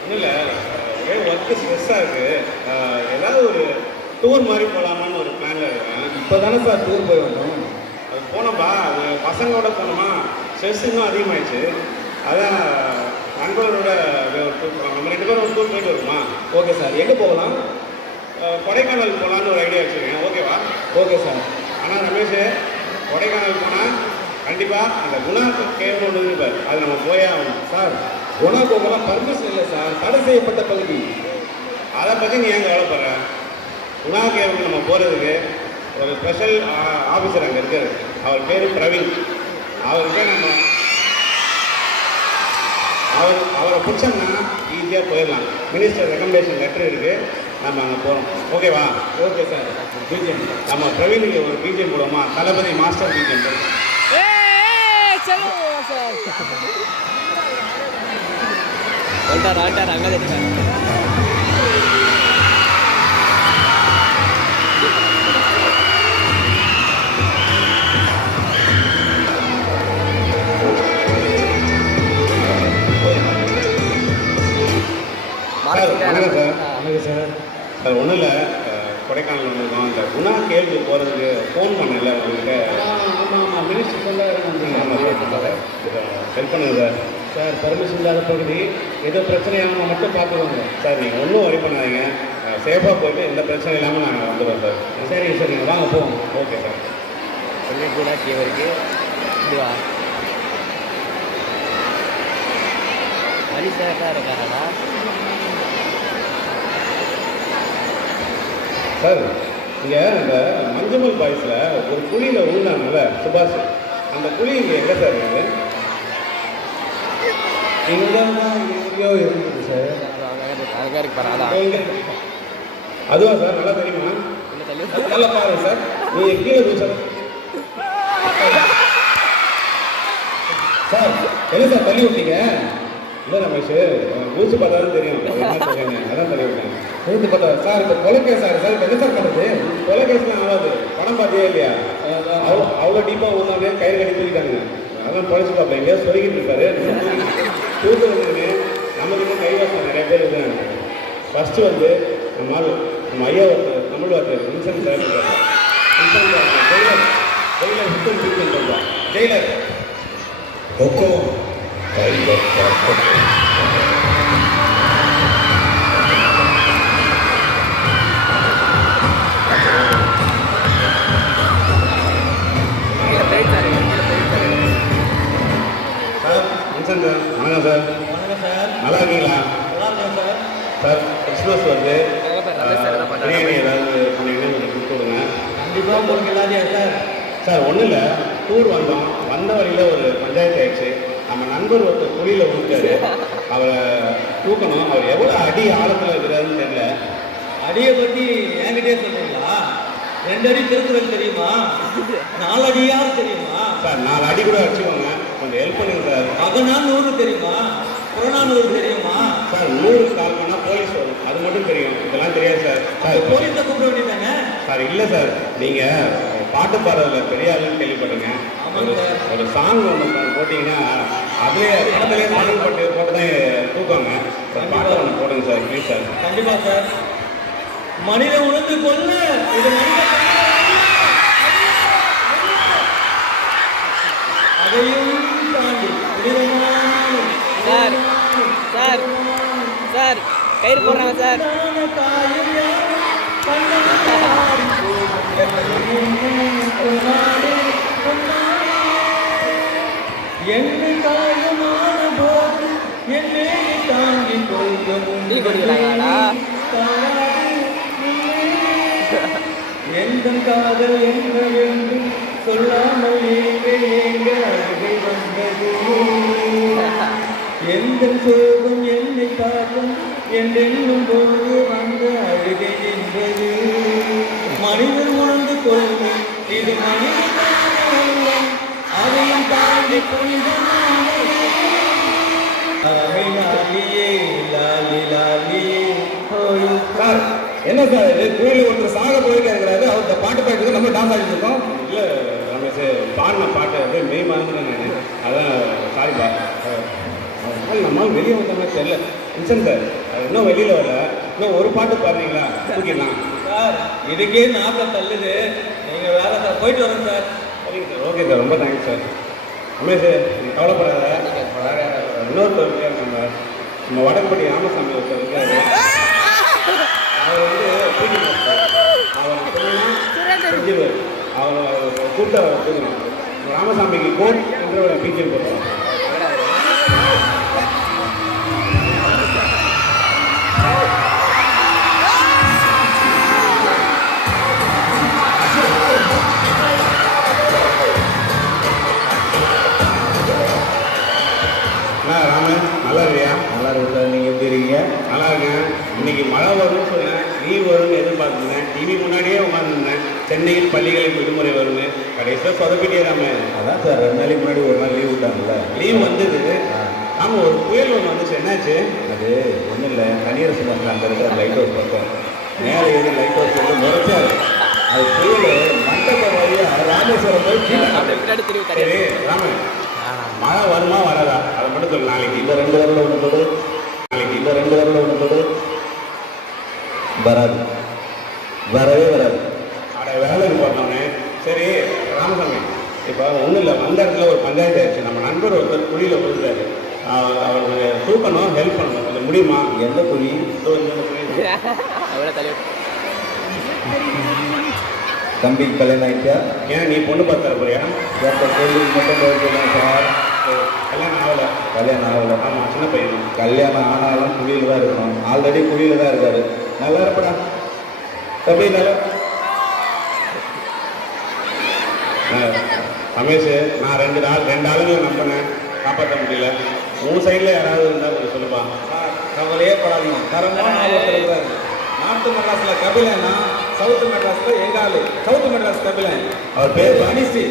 ஒன்றும் இல்லை, ஒரே ஒர்க்கு ஸ்ட்ரெஸ்ஸாக இருக்குது. ஏதாவது ஒரு டூர் மாதிரி போகலாமான்னு ஒரு பிளானில் இருக்கேன். இப்போ தானே சார் டூர் போய் வந்தோம். அது போனோம்பா, அது பசங்களோட போனோமா, ஸ்ட்ரெஸ் இன்னும் அதிகமாகிடுச்சு. அதான் நண்பர்களோட ஒரு டூர் போகலாம். நம்ம 2 பேரும் ஒரு டூர் போயிட்டு வருமா? ஓகே சார், எங்கே போகலாம்? கொடைக்கானல் போகலான்னு ஒரு ஐடியா வச்சுருக்கேன். ஓகேவா? Okay sir. ஆனால் ரமேஷ், கொடைக்கானல் போனால் கண்டிப்பாக அந்த குணா கேவ் ஒன்று இருப்பார், அது நம்ம போயே ஆகணும். சார், குணா போகலாம் பர்மிஷன் இல்லை சார், தடை செய்யப்பட்ட பகுதி. அதை பற்றி நீ ஏன் கவலைப்படுற? குணா கேவுக்கு நம்ம போகிறதுக்கு ஒரு ஸ்பெஷல் ஆஃபீஸர் அங்கே இருக்கார். அவர் பேர் பிரவீன். அவர்கிட்ட நம்ம அவரை பிடிச்சோம்னா ஈஸியாக போயிடலாம். மினிஸ்டர் ரெக்கமெண்டேஷன் லெட்டர் இருக்குது, நம்ம அங்கே போகிறோம். ஓகேவா? Okay sir. பிஜிஎம் நம்ம பிரவீனுக்கு ஒரு பிஜிஎம் போடுவோமா? தளபதி மாஸ்டர் பிஜிஎம் போடுவோம். அங்கே வணக்கம் சார். வணக்கம் சார். சார் ஒன்றும் இல்லை, கொடைக்கானல் வந்திருக்கோம். இந்த குணா கேள்வி போகிறதுக்கு ஃபோன் பண்ணல உங்கள்கிட்ட. ஆமாம் ஆமாம், மினிஸ்டர் சொல்ல ஹெல்ப் பண்ணுங்க சார். சார், பர்மிஷன் இல்லாத பகுதி, ஏதோ பிரச்சனையாக மட்டும் பார்த்துக்கோங்க சார். நீங்கள் ஒன்றும் வரி பண்ணாதீங்க, சேஃபாக போயிட்டு எந்த பிரச்சனை இல்லாமல் நாங்கள் வந்துடுவோம் சார். சரிங்க சரிங்க, வாங்க போவோம். Okay sir. கூட கேவருக்கு இதுவா மனுஷனாக இருக்காரா சார்? இங்கே இந்த மஞ்சமல் பாய்ஸில் ஒரு குழியில் விழுந்தாங்கல்ல சுபாஷ், அந்த குழி இங்கே எங்கே சார் இருக்குது? இங்கே தான் எங்கேயோ இருக்குது சார். அழகாக இருக்கு பாரு. அதான் அதுவா சார்? நல்லா தெரியுமா? நல்லா பாருங்க சார். நீங்கள் கீழே போய் சார். சார், என்ன சார் தள்ளி விட்டீங்க? இல்லை ரமேஷ், மூச்சு பார்த்தாலும் தெரியும் என்ன சொல்லுங்க. அதான் தள்ளி விட்டேன். மூத்து பார்த்தா சார், இப்போ கொலைக்கேஸ் சார் சார், இப்போ என்ன சார் பண்ணுறது? கொலைகேஸ்லாம் ஆகாது. படம் பார்த்தியா இல்லையா? அவ்வளோ டீப்பாக ஊந்தாங்க, கயிறு கட்டி தூக்கிட்டாங்க. அதான் பழச்சுப்பாப்பில் எங்கேயாவது சொல்லிக்கிட்டு இருப்பாரு. தூக்கு வந்து நமக்கு கைவாசம் நிறைய பேர் இருக்காங்க. ஃபஸ்ட்டு வந்து நம்ம ஐயா ஒருத்தர் தமிழ் வார்த்தை வின்சென்ட் சார் இருக்காரு. Vincent sir jailer Vincent treatment பண்ணுறோம். ஜெயிலர் கொக்கோ சார். வின்சென்ட் சார், வணக்கம் சார். வணக்கம் சார். நல்லா இருக்கீங்களா? நல்லா இருக்கேன் சார். சார், கிறிஸ்மஸ் வந்து பிரியாணி ஏதாவது பண்ணீங்கன்னா கொஞ்சம் கொடுத்து விடுங்க. கண்டிப்பாக உங்களுக்கு எல்லாத்தையும் சார். சார் ஒன்றும் இல்லை, டூர் வந்தோம். வந்த வழியில் ஒரு பஞ்சாயத்து ஆயிடுச்சு. நம்ம நண்பர் ஒருத்தர் குழியில் விழுந்தாரு. அவரை தூக்கணும். அவர் எவ்வளோ அடி ஆழத்தில் இருக்கிறாருன்னு தெரியல. அடியை பற்றி என்கிட்டே சொல்றீங்களா? 2 அடி திருக்குறள் தெரியுமா? 4 அடியாவது தெரியுமா? சார் 4 அடி கூட அடிச்சுக்கோங்க, கொஞ்சம் ஹெல்ப் பண்ணுங்க சார். அதனால் 100 தெரியுமா? புறநானூறு தெரியுமா? சார் 100 கால் பண்ணால் போலீஸ் வரும், அது மட்டும் தெரியும். இதெல்லாம் தெரியாது சார். சார் போலீஸை கூப்பிட வேண்டியதானே? சார் இல்லை சார், நீங்கள் பாட்டு பாடுறதுல பெரிய ஆளுன்னு கேள்விப்பட்டுங்க. ஆமாங்க சார். ஒரு சாங் ஒன்று போட்டிங்கன்னா அதுலேயே படத்துலேயே சாங் போட்டு தான் தூக்குவாங்க. ஒரு பாட்டு ஒன்று போடுங்க சார், ப்ளீஸ் சார். கண்டிப்பா சார். மனித உணர்ந்து கொள்ள இது அதையும் தாண்டி சார் சார் சார் கயிறு போடுறாங்க சார். என்னை காயமான போது என்னை தாண்டி டீ குடிக்கலாங்களா? எந்த காதல் என்ன வேண்டும் சொல்லாமல் ஏங்க அருகை வந்தது. எந்த சோகம் என்னை காக்கும் என்றென்னும் போது வந்த அழுகை என்பது. மனிதன் உணர்ந்து கொள்ளும் இது மனிதன், அதையும் தாண்டி புனிதமான சார் என்ன சார் இது? கோயிலில் ஒருத்தர் சாக போயிருக்காரு, அவர்கிட்ட பாட்டு பாட்டு நம்ம டான்ஸ் ஆடிட்டு இருக்கோம். இல்லை ரமேஷ், பாடின பாட்டு அப்படியே மெய் மறந்துட்டேன் நான். அதான் சாரி பா. ஆனால் நம்மளால் வெளியே வந்தோம்னா தெரியல மிஷன் சார் அது இன்னும் வெளியில் வரல இன்னும் ஒரு பாட்டு பாடுறீங்களா தூக்கிடலாம் சார் இதுக்கே நாக்க தள்ளுது நீங்கள் வேற சார் போயிட்டு வரேன் சார் சரிங்க சார் ஓகே சார் ரொம்ப தேங்க்ஸ் சார் ரமேஷ் நீ கவலைப்படாத இன்னொருத்தர் இருக்காரு நம்ம வடக்குப்பட்டி ராமசாமி ஒருத்தர் இருக்காரு அவர் வந்து தூக்கி போட்டார் அவர் செஞ்சிருவார் அவர் கூப்பிட்டு அவர் தூக்கணும் ராமசாமிக்கு கோட் என்ற ஒரு டீச்சர் போட்டார் ராமன் நல்லா இருக்கியா நல்லா இருக்கு சார். நீங்கள் எப்படி இருக்கீங்க? நல்லா இருக்கேன் இன்னைக்கு மழை வரும்னு சொன்னேன் லீவ் வரும்னு எதிர்பார்த்துருந்தேன் டிவி முன்னாடியே உட்காந்துருந்தேன் சென்னையில் பள்ளிகளுக்கு விடுமுறை வரும்னு கடைசியாக சொதப்பிட்டே ராமன் அதான் சார் 2 நாளைக்கு முன்னாடி ஒரு நாள் லீவ் விட்டாங்கல்ல. லீவ் வந்தது ஆமாம் ஒரு புயல் ஒன்று வந்துச்சு என்னாச்சு அது ஒன்றும் இல்லை, தனியரசு மரத்தில் அங்கே இருக்கிற லைட் ஹவுஸ் பக்கம் மேலே ஏறி லைட் ஹவுஸ் வந்து முறைச்சாரு. அது புயல் மண்டபம் வழியாக ராமேஸ்வரம் போய் கீழே பின்னாடி திரும்பி சரி தரையா ராமன் மழை வருமா வராதா அதை மட்டும் சொல்லு நாளைக்கு இந்த 2 வரல ஒன்று போடு, நாளைக்கு இந்த 2 வரல ஒன்று போடு. வராது, வரவே வராது. அட வேலைக்கு போட்டோன்னே சரி ராமசாமி இப்போ ஒன்றும் இல்லை வந்த இடத்துல ஒரு பஞ்சாயத்து ஆயிடுச்சு நம்ம நண்பர் ஒருத்தர் குழியில் விழுந்தாரு அவருக்கு தூக்கணும் ஹெல்ப் பண்ணணும் கொஞ்சம் முடியுமா எந்த குழி? இதோ இந்த குழி அவ்வளோ தலைவர் தம்பி கல்யாணம் ஆயிட்டா? ஏன் நீ பொண்ணு பார்த்துற போறியா எப்போ கோயிலுக்கு மட்டும் போயிருக்கலாம் சார். கல்யாணம் ஆகலை கல்யாணம் ஆகலை. ஆமாம் சின்ன பையன் கல்யாணம் ஆனாலும் குழியில் தான் இருக்கணும். ஆல்ரெடி குழியில் தான் இருக்காரு. நல்லா இருப்படா தம்பி, நல்லா. ரமேஷ் நான் 2 ஆளுங்களை நம்பினேன் காப்பாற்ற முடியல உன் சைடில் யாராவது இருந்தால் கொஞ்சம் சொல்லுப்பா கவலையே படாதீங்க தரமான ஆபத்தில் இருக்கிறாரு நார்த்து மெட்ராஸில் கபிலன்னா சவுத்து மெட்ராஸில் எங்காலு சவுத்து மெட்ராஸ் கபிலன் அவர் பேர் அனிசி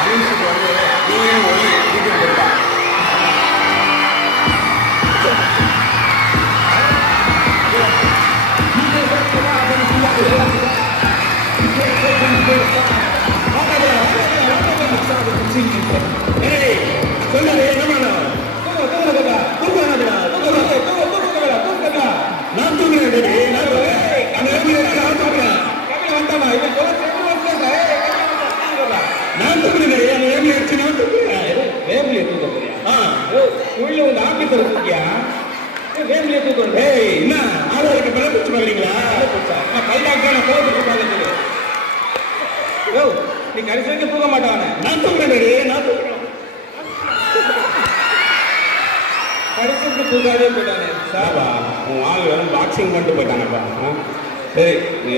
அனீஷுக்கு வந்து நீயும் ஒளி வீட்டுக்கு கொடுப்பா சொன்னது என்ன நான் தூங்குறேன் நான் தூங்குறேன் வேம்பிலியை தூக்க போறியா உள்ள வந்து ஆபீஸர் தூக்கியா வேம்பிலியை தூக்கணும் ஏய் என்ன ஆளுக்கு பல பிடிச்சு பார்க்குறீங்களா கைதாக்கா நான் கோவத்துக்கு பார்க்கறது யோ நீ கடைசி வரைக்கும் தூக்க மாட்டானே நான் தூங்குறேன் நான் தூங்குறேன் கடைசிக்கு தூக்காதே போயிட்டானே சார்பா உன் ஆள் வெறும் பாக்ஸிங் பண்ணிட்டு போயிட்டாங்கப்பா சரி நீ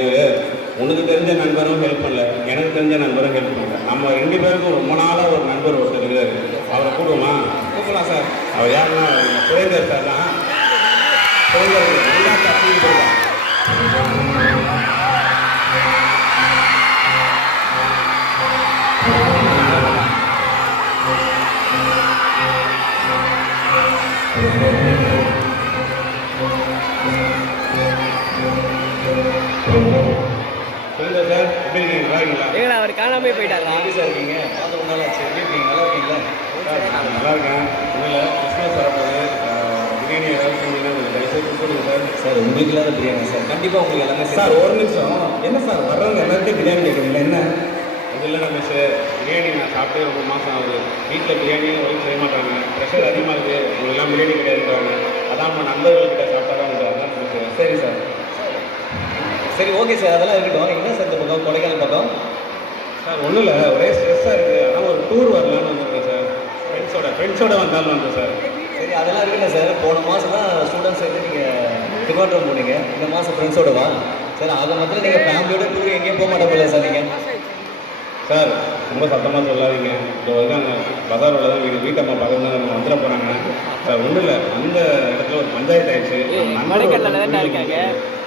உனக்கு தெரிஞ்ச நண்பரும் ஹெல்ப் பண்ணல எனக்கு தெரிஞ்ச நண்பரும் ஹெல்ப் பண்ணல நம்ம 2 பேருக்கும் ரொம்ப நாளாக ஒரு நண்பர் ஒருத்தர் இருக்காரு அவரை கூடுவோமா கூப்பிடலாம் சார் அவர் யாருன்னா சுரேந்தர் சார் தான் சுரேந்தர் எல்லா கட்சியும் போயிட்டான் சுரேந்தர் சார் எப்படி இருக்கீங்க நல்லா இருக்கீங்களா ஏங்கடா அவர் காணாமே போயிட்டாரா எப்படி சார் இருக்கீங்க பார்த்து ரொம்ப நாள் ஆச்சு எப்படி இருக்கீங்க நல்லா இருக்கீங்களா சார் நல்லா இருக்கேன் ஒன்றும் கிறிஸ்மஸ் வரப்போகுது பிரியாணி ஏதாவது செஞ்சீங்கன்னா கொஞ்சம் தயவுசெய்து கொடுங்க சார் சார் உங்களுக்கு இல்லாத பிரியாணி சார் கண்டிப்பாக உங்களுக்கு எல்லாமே சார் ஒரு நிமிஷம் என்ன சார் வர்றவங்க எல்லாத்தையும் பிரியாணி கேட்குறீங்களா என்ன அது இல்லை நம்ம சார் பிரியாணி நான் சாப்பிட்டு ரொம்ப மாதம் ஆகுது வீட்டில் பிரியாணியும் ஒய்ஃப் செய்ய மாட்டாங்க ப்ரெஷர் அதிகமாக இருக்குது உங்களுக்குலாம் பிரியாணி கிடையாதுன்றாங்க அதான் நம்ம நண்பர்கள்கிட்ட சாப்பிட்டா தான் உண்டு அதான் சார் சரி சார் சரி ஓகே சார் அதெல்லாம் இருக்கட்டும் என்ன சார் இந்த பக்கம் கொடைக்கானல் பக்கம் சார் ஒன்றும் இல்லை ஒரே ஸ்ட்ரெஸ்ஸாக இருக்குது ஆனால் ஒரு டூர் வரலான்னு வந்திருக்கேன் சார் ஃப்ரெண்ட்ஸோட வந்தாலும் வந்தேன் சார் சரி அதெல்லாம் இருக்குல்ல சார் போன மாதம் தான் ஸ்டூடெண்ட்ஸ் வந்து நீங்கள் திருவாரூர் போனீங்க இந்த மாதம் ஃப்ரெண்ட்ஸோட வா சார் ஆக மொத்தத்தில் நீங்கள் ஃபேமிலியோட டூர் எங்கேயும் போக மாட்டோம் சார் நீங்கள் சார் ரொம்ப சத்தமாக சொல்லாதீங்க இப்போ வந்து பஜாரோட தான் வீட்டம்மா பக்கத்தில் தான் நம்ம வந்துட போகிறாங்க சார் ஒன்றும் இல்லை அந்த இடத்துல ஒரு பஞ்சாயத்து ஆயிடுச்சு மலைக்கல்ல தான் இருக்காங்க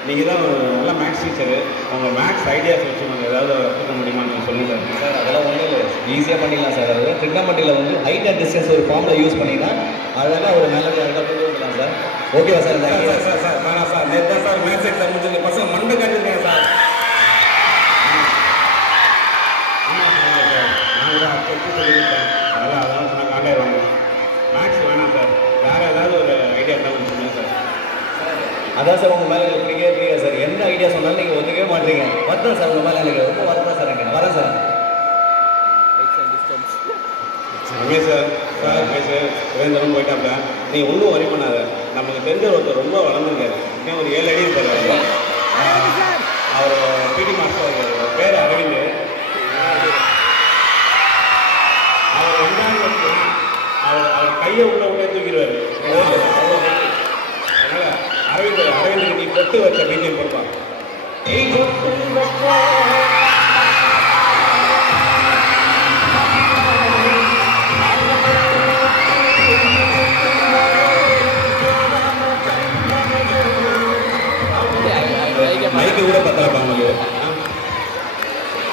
நீங்கள் தான் ஒரு நல்ல மேக்ஸ் டீச்சரு உங்கள் மேக்ஸ் ஐடியாஸ் வச்சு நம்ம ஏதாவது கற்றுக்க முடியுமான்னு சொல்லுங்கள் சார் அதெல்லாம் ஒன்றும் இல்லை ஈஸியாக பண்ணிடலாம் சார் அது ட்ரிக்னாமெட்ரியில் வந்து ஹைட் அண்ட் டிஸ்டன்ஸ் ஒரு ஃபார்மில் யூஸ் பண்ணிங்கன்னா அதெல்லாம் ஒரு நல்ல இடத்துல கொண்டு வந்துடலாம் சார் ஓகேவா சார் சார் வேணாம் சார் நேற்று சார் மேக்ஸ் எக்ஸாம் முடிஞ்சது பசங்க மண்டை கண்டுருக்கேன் சார் நான் கூட சொல்லியிருக்கேன் அதெல்லாம் சொன்னால் அதான் சார் உங்கள் மேலே எனக்கு பிடிக்கவே பிடிக்காது சார். எந்த ஐடியா சொன்னாலும் நீங்கள் ஒத்துக்கவே மாட்டீங்க. வருத்தம் சார் உங்கள் மேலே எனக்கு ரொம்ப வருத்தம் சார். எனக்கு வரேன் சார். ரமேஷ் சார் பேசு சுரேந்திரம் போயிட்டாப்ல. நீ ஒன்றும் வரி பண்ணாத. நமக்கு தெரிஞ்ச ஒருத்தர் ரொம்ப வளர்ந்துருக்காரு. இன்னும் ஒரு 7 அடி இருப்பார். அவர் பிடி மாஸ்டர் பேர் அரவிந்த். அவர் வந்தாங்க அவர் கையை உள்ள உள்ளே தூக்கிடுவார். அதனால அரவிந்துக்கு நீ கொட்டு வச்ச பிஜிஎம் கொடுப்பான். மைக்கு கூட பத்தலப்பா அவனுக்கு.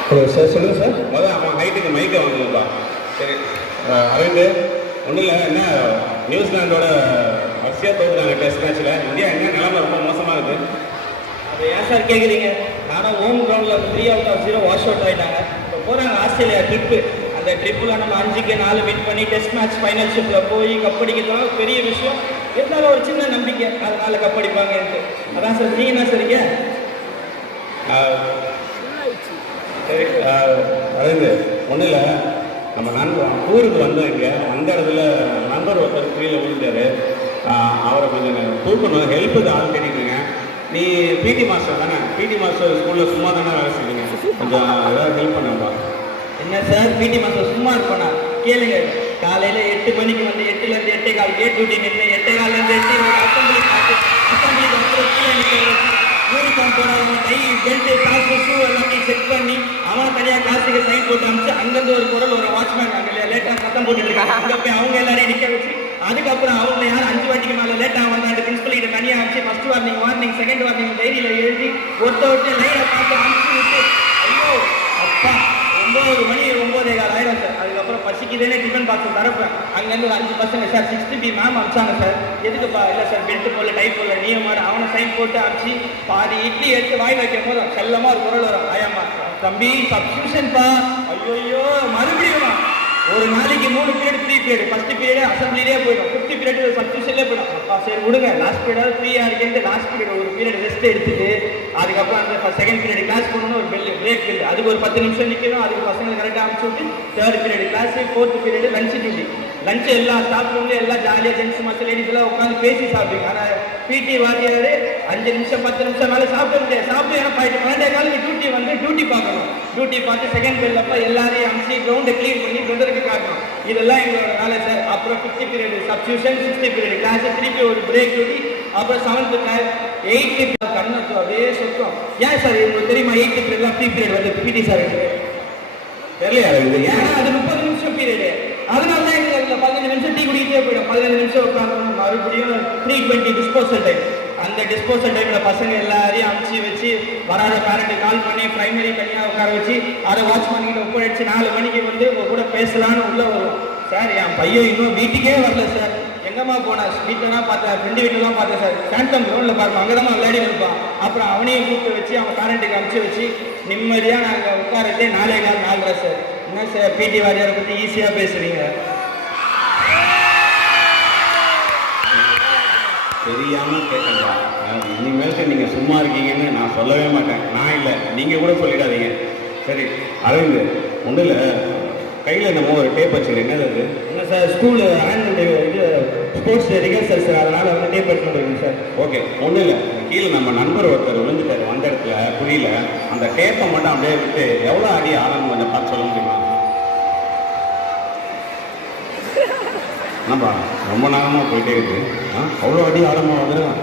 ஹலோ சார், சொல்லுங்கள் சார். முதல்ல அவன் ஹைட்டுக்கு மைக்கை வாங்குப்பா. சரி அரவிந்த், ஒன்றும் இல்லை. என்ன நியூசிலாண்டோட வரிசையாக தோற்றுறாங்க டெஸ்ட் மேட்ச்சில். இந்தியா என்ன நிலைமை ரொம்ப மோசமாக இருக்குது. அது ஏன் சார் கேட்குறீங்க? நானும் ஹோம் கிரவுண்டில் 3 out of 0 வாஷ் அவுட் ஆகிட்டாங்க. இப்போ போகிறாங்க ஆஸ்திரேலியா ட்ரிப்பு. அந்த ட்ரிப்பில் நம்ம 5க்கு 4 வின் பண்ணி டெஸ்ட் மேட்ச் ஃபைனல் ஷிப்பில் போய் கப்படிக்கிறதுலாம் பெரிய விஷயம். இருந்தாலும் ஒரு சின்ன நம்பிக்கை, அதனால் கப்படிப்பாங்கன்ட்டு. அதான் சார். நீங்கள் என்ன சரிங்க? சரி அரவிந்த், ஒன்றும் இல்லை. நம்ம நண்பர் டூருக்கு வந்தோம். இங்கே வந்த இடத்துல நண்பர் ஒருத்தர் கீழே விழுந்தார். அவரை கொஞ்சம் தூக்கணும், ஹெல்ப்புக்கு ஆள் கேட்டுருங்க. நீ பிடி மாஸ்டர் தானே? பிடி மாஸ்டர் ஸ்கூலில் சும்மா தானே வேலை செய்வீங்க? கொஞ்சம் ஏதாவது ஹெல்ப் பண்ணுப்பா. என்ன சார் பிடி மாஸ்டர் சும்மா இருப்பானா? கேளுங்க. காலையில் 8 மணிக்கு வந்து 8லேருந்து 8:15 கேட் டியூட்டி நின்று 8:15லேருந்து 8 அசம்பிளி பார்த்து அசம்பிளிக்கு வந்து கீழே நிற்க யூனிஃபார்ம் போடாதவங்க டை பெல்ட்டு காசு ஷூ எல்லாத்தையும் செக் பண்ணி அவன் தனியாக காசுக்கு சைன் போட்டு அனுப்பிச்சு அங்கேருந்து ஒரு குரல் ஒரு வாட்ச்மேன் அங்கே லேட்டாக சத்தம் போட்டுட்டு இருக்காங்க. அங்கே போய் அவங்க எல்லாரையும் நிற்க வச்சு அதுக்கப்புறம் அவங்க யார் 5 வாட்டிக்கு மேலே லேட்டாக வந்தாண்டு பிரின்ஸ்பல் கிட்ட தனியாக அனுப்பிச்சு ஃபர்ஸ்ட் வார்னிங் செகண்ட் வார்னிங் டைரியில் எழுதி ஒருத்த லைனை பார்த்து அனுப்பிச்சு விட்டு ஐயோ அப்பா 9 மணி 9:15 ஆயிரம் சார். அதுக்கப்புறம் பசிக்குதுன்னே டிஃபன் பாக்ஸ் தரப்பேன். அங்கேருந்து ஒரு 5 பசங்க சார் 60B மேம் அனுப்பிச்சாங்க சார். எதுக்குப்பா? இல்லை சார் பெல்ட் போடல டை போடல நீயமாடு அவனை சைன் போட்டு அனுப்பிச்சு பாதி இட்லி எடுத்து வாய் வைக்கும் போது செல்லமாக ஒரு குரல் வரும். ஆயாம்மா தம்பி சப்ஸ்டியூஷன்ப்பா. ஐயோ மறுபடியும் ஒரு நாளைக்கு 3 பீரியட் 3 பீரியட். ஃபர்ஸ்ட் பீரியட் அசம்பிளிலே போயிடும், 5th பீரியட் சப்ஸ்டியூஷன்லேயே போயிடும். அப்பா சரி விடுங்க, லாஸ்ட் பீரியடாவது ஃப்ரீயாக இருக்குன்ட்டு லாஸ்ட் பீரியட் ஒரு பீரியட் ரெஸ்ட் எடுத்துட்டு அதுக்கப்புறம் அந்த செகண்ட் பீரியட் கிளாஸ் பண்ணணும். ஒரு பிரேக் இல்லை, அதுக்கு ஒரு 10 நிமிஷம் நிற்கணும். அதுக்கு பசங்களை கரெக்டாக அனுப்பிச்சு விட்டு 3rd period class, 4th period lunch duty. Lunch எல்லாம் ஸ்டாஃப் ரூம்ல எல்லாம் ஜாலியாக ஜென்ட்ஸ் மற்ற லேடிஸ் எல்லாம் உட்காந்து பேசி சாப்பிடுங்க. ஆனால் பிடி வாத்தியார் 5 நிமிஷம் 10 நிமிஷம் மேலே சாப்பிட முடியாது. சாப்பிட்டு ஏன்னா 12 காலுக்கு டியூட்டி வந்து டியூட்டி பார்க்கணும். டியூட்டி பார்த்து செகண்ட் பீரியட் அப்போ எல்லாரையும் அனுப்பிச்சு கிரவுண்டை க்ளீன் பண்ணி பிரதருக்கு காட்டணும். இதெல்லாம் எங்களோட வேலை சார். அப்புறம் 5th period substitution, 6th period class, திருப்பி ஒரு பிரேக் டியூட்டி. அப்புறம் 7th கிளாஸ், 8th கண்ணத்து அப்படியே சுத்தம். ஏன் சார் உங்களுக்கு தெரியுமா 8th பீரியட்லாம் ஃப்ரீ பீரியட் வந்து பிடி சார் தெரியலையா அரவிந்த்? ஏன்னா அது 30 நிமிஷம் பீரியடு. அதனால தான் எங்களுக்கு 15 நிமிஷம் டீ குடிக்கிட்டே போயிடும். 15 நிமிஷம் உட்காந்து மறுபடியும் 3:20 டிஸ்போசல் டைம். அந்த டிஸ்போசல் டைமில் பசங்க எல்லாரையும் அனுப்பிச்சு வச்சு வராத பேரண்ட்டை கால் பண்ணி ப்ரைமரி தனியாக உட்கார வச்சு அதை வாட்ச்மேன் கிட்ட ஒப்படைச்சு 4 மணிக்கு வந்து உங்க கூட பேசலான்னு உள்ளே வரும். சார் என் பையன் இன்னும் வீட்டுக்கே வரல சார். எங்கம்மா போனா? வீட்டிலலாம் பார்த்தேன், ஃப்ரெண்டு வீட்டிலலாம் பார்த்தேன் சார். சாந்தம் கிரௌண்டில் பாருங்க, அங்கே தான் விளையாடி இருப்பான். அப்புறம் அவனையும் கூப்பிட்டு வச்சு அவன் பேரண்ட்டுக்கு அனுப்பிச்சு வச்சு நிம்மதியாக நாங்கள் உட்காரத்தே 4:15 சார். என்ன சார் பிடி வாரியாரை பற்றி ஈஸியாக பேசுகிறீங்க? தெரியாமல் கேட்கலாம். இனிமேல்ட்டு நீங்கள் சும்மா இருக்கீங்கன்னு நான் சொல்லவே மாட்டேன். நான் இல்லை, நீங்கள் கூட சொல்லிடாதீங்க. சரி அரவிந்த், ஒன்றும் இல்லை. கையில் நம்ம ஒரு டேப் வச்சுக்கிறேன். என்னது அது? என்ன சார் ஸ்கூலு ஆனுவல் டே இது ஸ்போர்ட்ஸ் ரிஹர்சல் சார். அதனால் வந்து டேப் எடுத்து வந்துருக்கீங்க சார். ஓகே ஒன்றும் இல்லை. கீழே நம்ம நண்பர் ஒருத்தர் விழுந்துட்டார் வந்த இடத்துல புரியல. அந்த டேப்பை மட்டும் அப்படியே விட்டு எவ்வளோ அடி ஆழம் கொஞ்சம் பார்த்து சொல்ல முடியுமா? என்னப்பா ரொம்ப நேரமாக போயிட்டே இருக்குது. அவ்வளோ அடி ஆழமாக வந்துருக்கான்.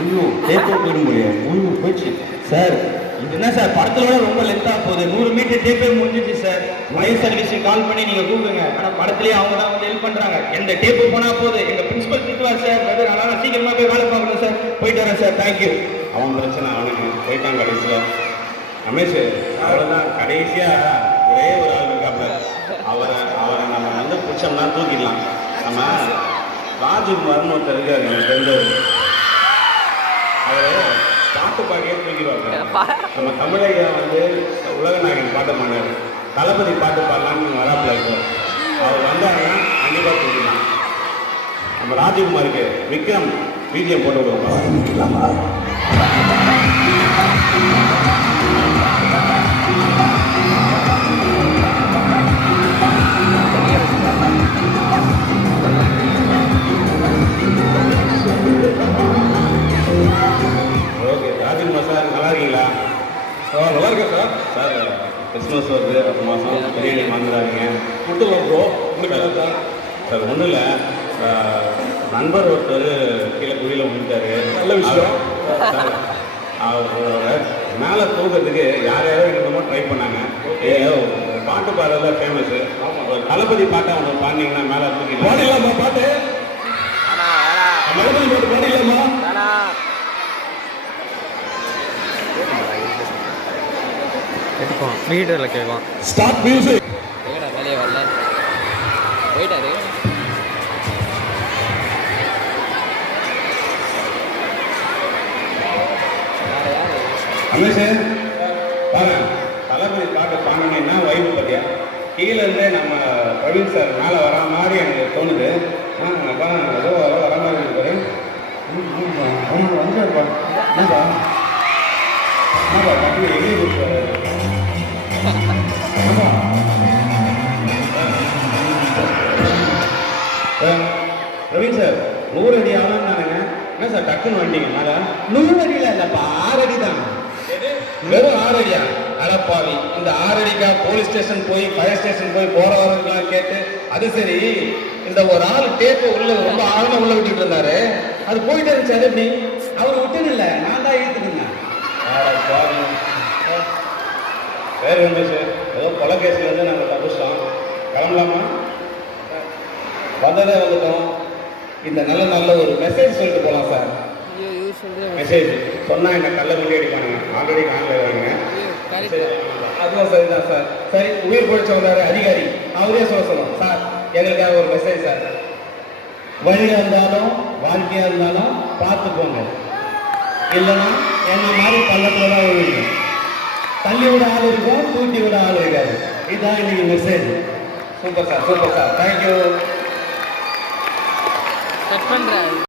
ஐயோ டேப்பை போயிட முடியாது. ஐயோ போயிடுச்சு சார். இது என்ன சார் படத்தோட ரொம்ப லென்த்தாக போகுது. 100 மீட்டர் டேப்பே முடிஞ்சிச்சு சார். ஃபயர் சர்வீஸுக்கு கால் பண்ணி நீங்கள் கூப்பிடுங்க. ஆனால் படத்துலேயே அவங்க தான் வந்து ஹெல்ப் பண்ணுறாங்க. எந்த டேப்பு போனால் போகுது. எங்கள் பிரின்சிபல் திட்டுவார் சார். பிரதர் அதனால் சீக்கிரமாக போய் வேலை பார்க்கணும் சார். போயிட்டு வரேன் சார். தேங்க்யூ. அவன் பிரச்சனை அவனுக்கு போயிட்டான் கடைசியில். ரமேஷ் அவ்வளோதான். கடைசியாக ஒரே ஒரு ஆள் இருக்காப்புல. அவரை நம்ம வந்து பிடிச்சோம்னா தூக்கிடலாம். நம்ம ராஜ்குமார்னு ஒருத்தர் இருக்காரு எனக்கு தெரிஞ்சவர். அவர் பாட்டு பாடியே தூக்கிடுவாங்க. நம்ம தமிழையா வந்து உலகநாயகன் பாட்டு பாடினார். தளபதி பாட்டு பாடலான்னு வராப்புல இருக்கும். அவர் வந்தாருன்னா கண்டிப்பாக தூக்கிடலாம். நம்ம ராஜ்குமாருக்கு விக்ரம் பிஜிஎம் போட்டு விடுவோம். ஓகே, ராஜின் சார் நல்லா இருக்கீங்களா? நல்லா இருக்கேன் சார். சார் கிறிஸ்மஸ் வருது, அடுத்த மாதம் பிரியாணி வாங்குறாங்க. கொடுத்துருவோம் ப்ரோ. உங்களுக்கு சார் சார் ஒன்றும் இல்லை, நண்பர் ஒருத்தர் கீழே குழியில் விழுந்துட்டாரு. நல்ல விஷயம். சார் அவரோட மேலே தூக்கிறதுக்கு யார் யாரோ என்னமோ ட்ரை பண்ணாங்க. பாட்டு பாடுறதுல ஃபேமஸு. ஒரு தளபதி பாட்டை அவங்க பாடினீங்கன்னா மேலே தூக்கிடலாம். பாடிடலாமா பாட்டு? மலபதி பாட்டு பாடிடலாமா? எடுப்போம் வீடியோவில் கேட்கும். Start music. எங்கடா வேலையே வரல, போயிட்டாரு. ரமேஷ் பாருங்க, தளபதி பாட்டு பாடினீங்கன்னா வைப்பு பார்த்தியா, கீழே இருந்தே நம்ம பிரவீன் சார் மேலே வரா மாதிரி எனக்கு தோணுது. பாருங்க ஏதோ வர மாதிரி இருப்பாரு. வந்துருப்பா என்னப்பா என்னப்பா டக்குனு எங்கே கொடுப்பாரு. பிரவீன் சார் 100 அடி ஆகலாம் தானுங்க. என்ன சார் டக்குன்னு வந்துட்டீங்க மேலே? 100 அடியில் இல்லைப்பா, 6 அடி தான். வெறும் 6 அடியா? அடப்பாவி, இந்த 6 அடிக்கா போலீஸ் ஸ்டேஷன் போய் ஃபயர் ஸ்டேஷன் போய் போறவர்களுக்கெல்லாம் கேட்டு, அது சரி இந்த ஒரு ஆள் டேப்பை உள்ள ரொம்ப ஆழமா உள்ள விட்டுட்டு இருந்தாரு, அது போயிட்டு இருந்துச்சு. அது எப்படி? அவர் விட்டுன்னு இல்லை, நான் தான் இழுத்துக்குங்க. வேறு இருந்துச்சு, ஏதோ கொலை கேஸ்ல இருந்து நாங்கள் தப்பிச்சிட்டோம். கிளம்பலாமா? வந்ததே வந்துட்டோம். இந்த நல்ல ஒரு மெசேஜ் சொல்லிட்டு போகலாம் சார். ஐயோ யூஸ் சொல்கிறேன். மெசேஜ் சொன்னால் என்ன கல்ல முடி அடிப்பானுங்க. ஆல்ரெடி காணல வாங்க. அதுவும் சரிதான் சார். சரி, உயிர் பொழிச்ச வந்தாரு அதிகாரி, அவரே சொல்லணும் சார். எங்களுக்காக ஒரு மெசேஜ் சார். வழியாக இருந்தாலும் வாழ்க்கையாக இருந்தாலும் பார்த்துக்கோங்க, இல்லைன்னா என்ன மாதிரி பள்ளத்தில் தான் விழுங்க. தள்ளி விட ஆள் இருக்கும், தூக்கி விட ஆள் இருக்காது. இதுதான் இன்னைக்கு message. Super sir, super sir, thank you. Cut பண்ணுறேன்.